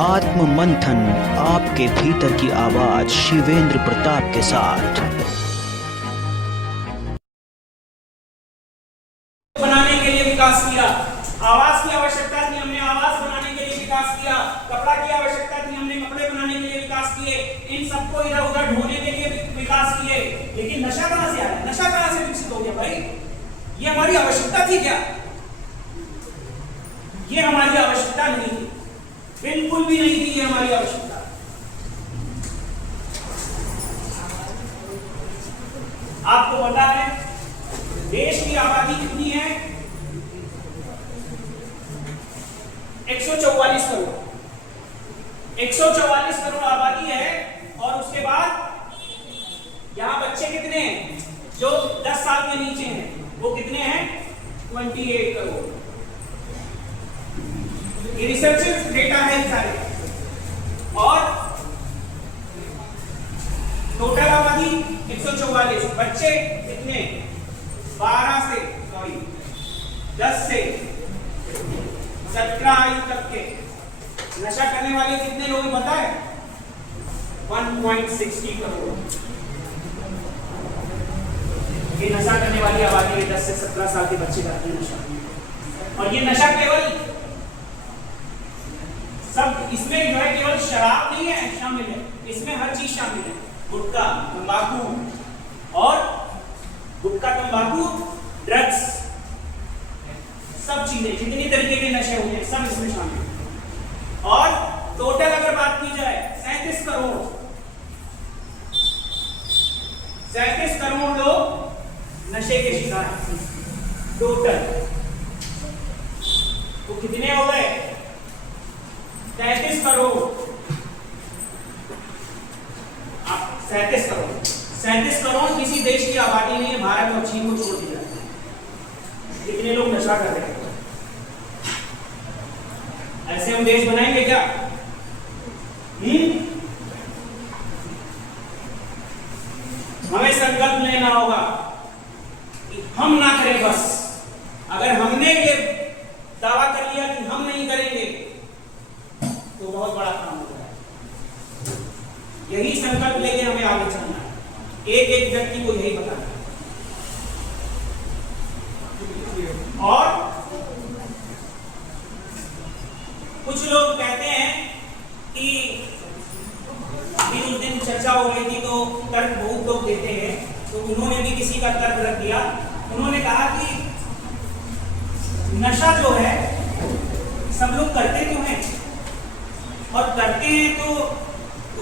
आत्म मंथन, आपके भीतर की आवाज शिवेंद्र प्रताप के साथ। बनाने के लिए विकास किया, आवास की आवश्यकता थी, हमने आवास बनाने के लिए विकास किया, कपड़ा की आवश्यकता थी, हमने कपड़े बनाने के लिए विकास किए, इन सबको इधर उधर ढोने के लिए विकास किए। लेकिन नशा कहां से आया? नशा कहां से विकसित हो गया भाई? ये हमारी आवश्यकता थी क्या? ये हमारी आवश्यकता नहीं थी, बिल्कुल भी नहीं थी ये हमारी आवश्यकता। आपको पता है देश की आबादी कितनी है? 144 करोड़। 144 करोड़ आबादी है। और उसके बाद यहां बच्चे कितने हैं जो 10 साल के नीचे हैं? वो कितने हैं? 28 करोड़। ये रिसर्च डेटा है सारे। और टोटल आबादी 144, बच्चे कितने? 10 से 17 आयु तक के। नशा करने वाले कितने लोग पता है? 1.60 करोड़। ये नशा करने वाली आबादी है, 10 से 17 साल के बच्चे करते हैं नशा। और ये नशा केवल सब इसमें जो है केवल शराब नहीं है शामिल है, इसमें हर चीज शामिल है। गुटखा, तंबाकू और गुटखा, तंबाकू, ड्रग्स, सब चीजें जितनी तरीके के नशे होते हैं सब इसमें शामिल है। और टोटल अगर बात की जाए 37 करोड़, 37 करोड़ लोग नशे के शिकार हैं टोटल। तो कितने हो गए? 33 करोड़। 37 करोड़, 37 करोड़ किसी देश की आबादी नहीं है, भारत और चीन को छोड़ दिया। कितने लोग नशा कर रहे हैं? ऐसे हम देश बनाएंगे क्या? हमें संकल्प लेना होगा कि हम ना करें। बस अगर हमने ये दावा कर लिया कि हम नहीं करेंगे तो बहुत बड़ा काम हो जाएगा। यही संकल्प लेके हमें आगे चलना है, एक एक व्यक्ति को यही बताना है। और कुछ लोग कहते हैं कि अभी उस दिन चर्चा हो रही थी तो तर्क बहुत लोग देते हैं, तो उन्होंने भी किसी का तर्क रख दिया। उन्होंने कहा कि नशा जो है सब लोग करते क्यों हैं, और करते हैं तो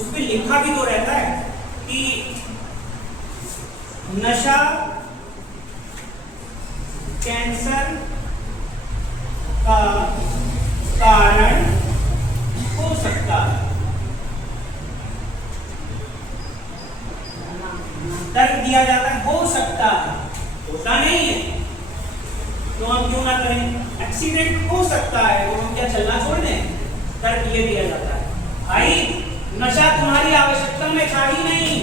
उसमें लिखा भी तो रहता है कि नशा कैंसर का कारण हो सकता है। तर्क दिया जाता है हो सकता है, होता नहीं है तो हम क्यों ना करें? एक्सीडेंट हो सकता है तो हम क्या चलना छोड़ दें? तर्क ये दिया जाता है भाई नशा तुम्हारी आवश्यकता में था ही नहीं,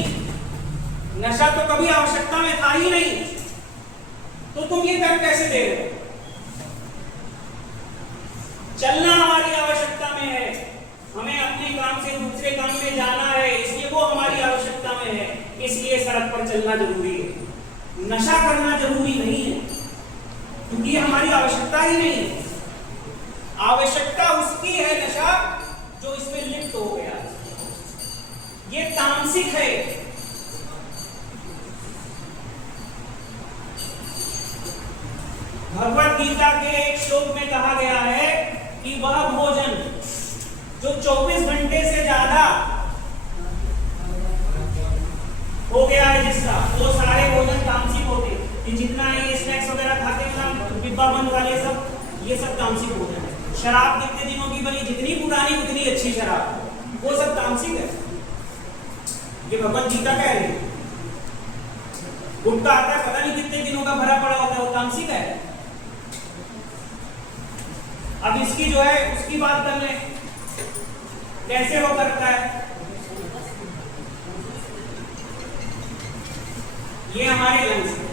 नशा तो कभी आवश्यकता में था ही नहीं, तो तुम ये तर्क कैसे दे रहे हो? चलना हमारी आवश्यकता में है, हमें अपने काम से दूसरे काम में जाना है, इसलिए वो हमारी आवश्यकता में है, इसलिए सड़क पर चलना जरूरी है। नशा करना जरूरी नहीं है क्योंकि ये हमारी आवश्यकता ही नहीं है। आवश्यकता उसकी है नशा जो इसमें लिप्त हो गया, ये तामसिक है। भगवत गीता के एक श्लोक में कहा गया है कि वह भोजन जो 24 घंटे से ज्यादा हो गया है जिसका, वो सारे भोजन तामसिक होते हैं। कि जितना ये स्नैक्स वगैरह खाते हैं डिब्बा बंद वाले सब, ये सब तामसिक भोजन है। शराब कितने दिनों की बनी, जितनी पुरानी उतनी अच्छी शराब, वो सब तामसिक है। ये भगवत गीता कह रही है। गुटखा आता है पता नहीं कितने दिनों का भरा पड़ा होता है, वो तामसिक है। अब इसकी जो है उसकी बात कर ले, कैसे वो करता है? ये हमारे लंग्स है,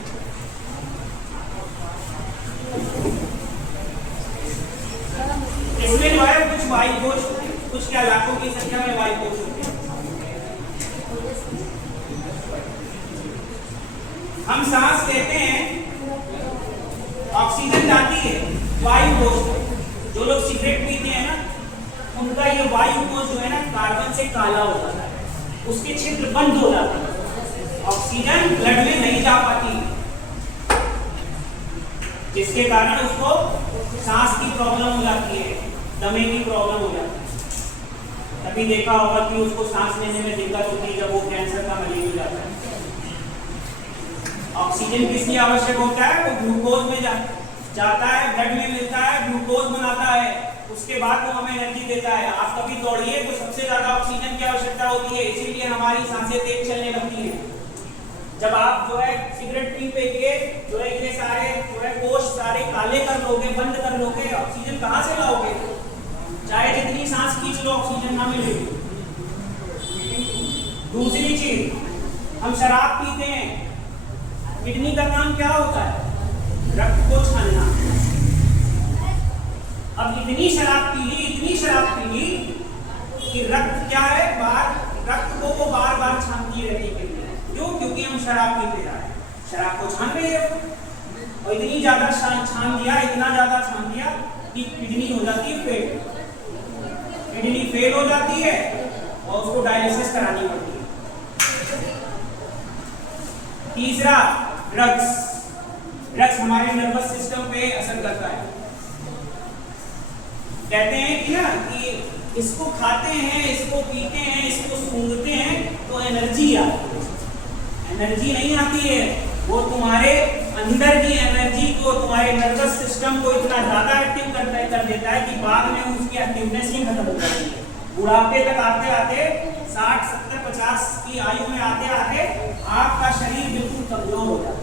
इसमें जो है कुछ वायु दोष कुछ क्या लाखों की संख्या में वायु कोश होते हैं। हम सांस लेते हैं, ऑक्सीजन जाती है वायु कोश में। जो लोग सिगरेट पीते हैं ना, उनका ये वायु कोश जो है ना कार्बन से काला हो जाता है, उसके छिद्र बंद हो जाते हैं, ऑक्सीजन ब्लड में नहीं जा पाती, जिसके कारण उसको सांस की प्रॉब्लम हो जाती है, दमे की प्रॉब्लम हो जाती है। तभी देखा होगा कि उसको सांस लेने में दिक्कत होती है जब वो कैंसर का मरीज हो जाता है। ऑक्सीजन किसकी आवश्यक होता है? वो ग्लूकोज में जाता है, ब्लड में मिलता है, ग्लूकोज बनाता है, उसके बाद वो हमें एनर्जी देता है। आप कभी दौड़िए तो सबसे ज्यादा ऑक्सीजन की आवश्यकता होती है, इसीलिए हमारी सांसें तेज चलने लगती हैं। जब आप जो है सिगरेट पी के जो है ये सारे जो है कोश सारे काले कर लोगे, बंद कर लोगे, ऑक्सीजन कहाँ से लाओगे? चाहे जितनी सांस खींच लो, ऑक्सीजन ना मिलेगी। दूसरी चीज, हम शराब पीते हैं, किडनी का काम क्या होता है? रक्त को छानना। अब इतनी शराब पी ली कि रक्त क्या है, रक्त को वो बार बार छानती रहती है। क्यों? क्योंकि हम शराब पीते जा रहे हैं, शराब को छान रहे हैं, और इतनी ज्यादा इतना ज्यादा छान दिया कि किडनी हो जाती है फेल। किडनी फेल हो जाती है और उसको डायलिसिस करानी पड़ती है। तीसरा, ड्रग्स हमारे नर्वस सिस्टम पे असर करता है। कहते हैं कि ना कि इसको खाते हैं, इसको पीते हैं, इसको सूंघते हैं तो एनर्जी आती है। एनर्जी नहीं आती है, वो तुम्हारे अंदर की एनर्जी को, तुम्हारे नर्वस सिस्टम को इतना ज्यादा एक्टिव कर देता है कि बाद में उसकी एक्टिवनेस ही खत्म हो जाती है। बुढ़ापे तक आते आते 60, 70, 50 की आयु में आते आते आपका शरीर बिल्कुल कमजोर हो जाता है।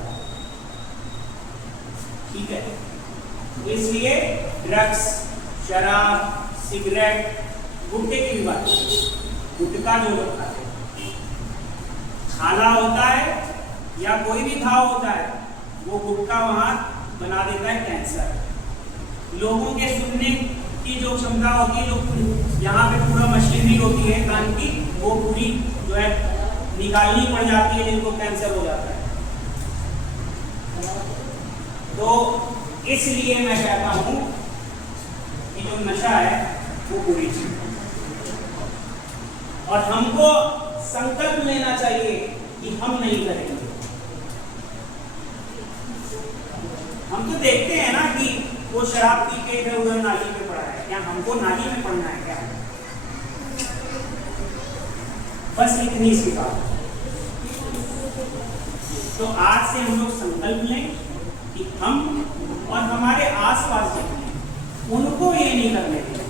ठीक है, इसलिए ड्रग्स, शराब, सिगरेट, गुटखे की भी बात, गुटखा जो लोग खाते हैं, छाला होता है या कोई भी घाव होता है, वो गुटखा वहां बना देता है कैंसर। लोगों के सुनने की जो क्षमता होती है, यहाँ पे पूरा मशीनरी होती है कान की, वो पूरी जो है निकालनी पड़ जाती है, जिनको कैंसर हो जाता है। तो इसलिए मैं कहता हूं कि जो नशा है वो बुरी चीज है, और हमको संकल्प लेना चाहिए कि हम नहीं करेंगे। हम तो देखते हैं ना कि वो शराब पी के इधर उधर नाली में पड़ा है, क्या हमको नाली में पड़ना है क्या? बस इतनी सी बात। तो आज से हम लोग संकल्प लें कि हम और हमारे आसपास जितने उनको ये नहीं करने देंगे।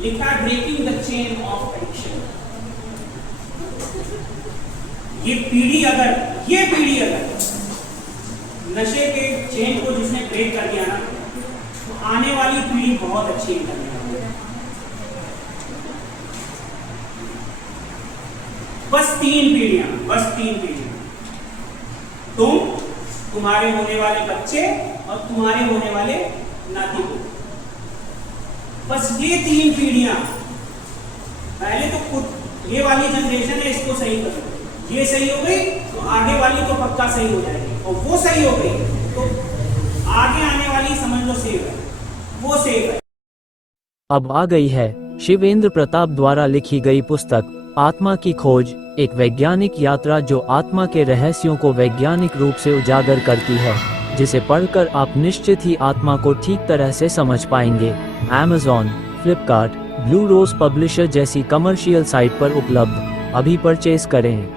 लिखा breaking the chain of addiction. ये पीढ़ी अगर नशे के चेन को जिसने ब्रेक कर दिया ना, तो आने वाली पीढ़ी बहुत अच्छी है। बस तीन पीढ़ियां, तुम्हारे होने वाले बच्चे और तुम्हारे होने वाले नाती को, बस ये तीन पीढ़ियां। पहले तो खुद ये वाली जनरेशन है, इसको सही करो, ये सही हो गई तो आगे वाली तो पक्का सही हो जाएगी, और वो सही हो गई तो आगे आने वाली समझ लो सेव है, वो सेव है। अब आ गई है शिवेंद्र प्रताप द्वारा लिखी गई पुस्तक आत्मा की खोज, एक वैज्ञानिक यात्रा जो आत्मा के रहस्यों को वैज्ञानिक रूप से उजागर करती है, जिसे पढ़कर आप निश्चित ही आत्मा को ठीक तरह से समझ पाएंगे। Amazon, Flipkart, Blue Rose publisher जैसी कमर्शियल साइट पर उपलब्ध। अभी परचेज करें।